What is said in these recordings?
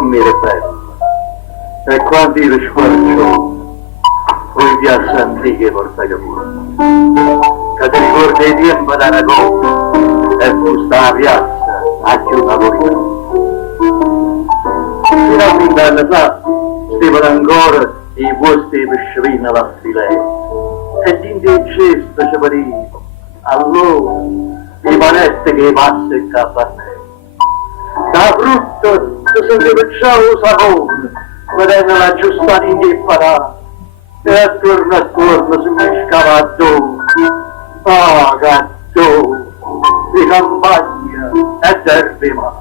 come le belle. E quando io sguardo, poi piazza antiche porta capura. Che ti ricordi i tempi da racconto e busta la piazza a chiudere la fino a 20 anni fa stavano ancora i posti per scivina alla filetta e dentro il cesto ci pareva allora i panetti che passa il capannello. Da frutta si sentiva già lo sapore, vedendo la giusta inghippata e attorno si mescava addosso. Ah, gatto, di campagna e d'erbe male.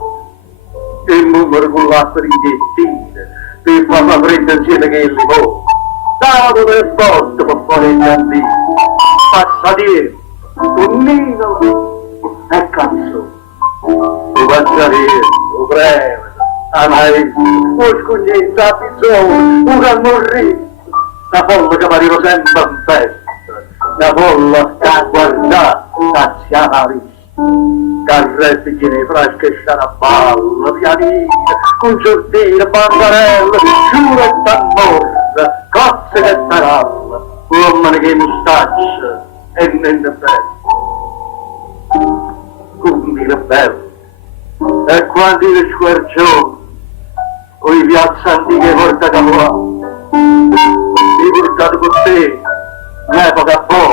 Il numero con l'acqua di ghettine, per far freddo insieme che il limone. Dato per porto per fare il giardino, passatiempo, tonnino e canzone. Lo passatiempo, lo breve, la maestra, lo scognetta, la pizzone, lo camorrito. La folla che pareva sempre in festa, la folla che ha guardato, saziata la vista. Carretti piene di frasche sciaraballa, pianine, congiurtine, bandarelle, giura e tambora, cozze che taralla, uomini che mustaccia e niente bello. Come le belle, e quando io squarciò, o i piazza antiche porta capolavoro, hai portato con te l'epoca buona.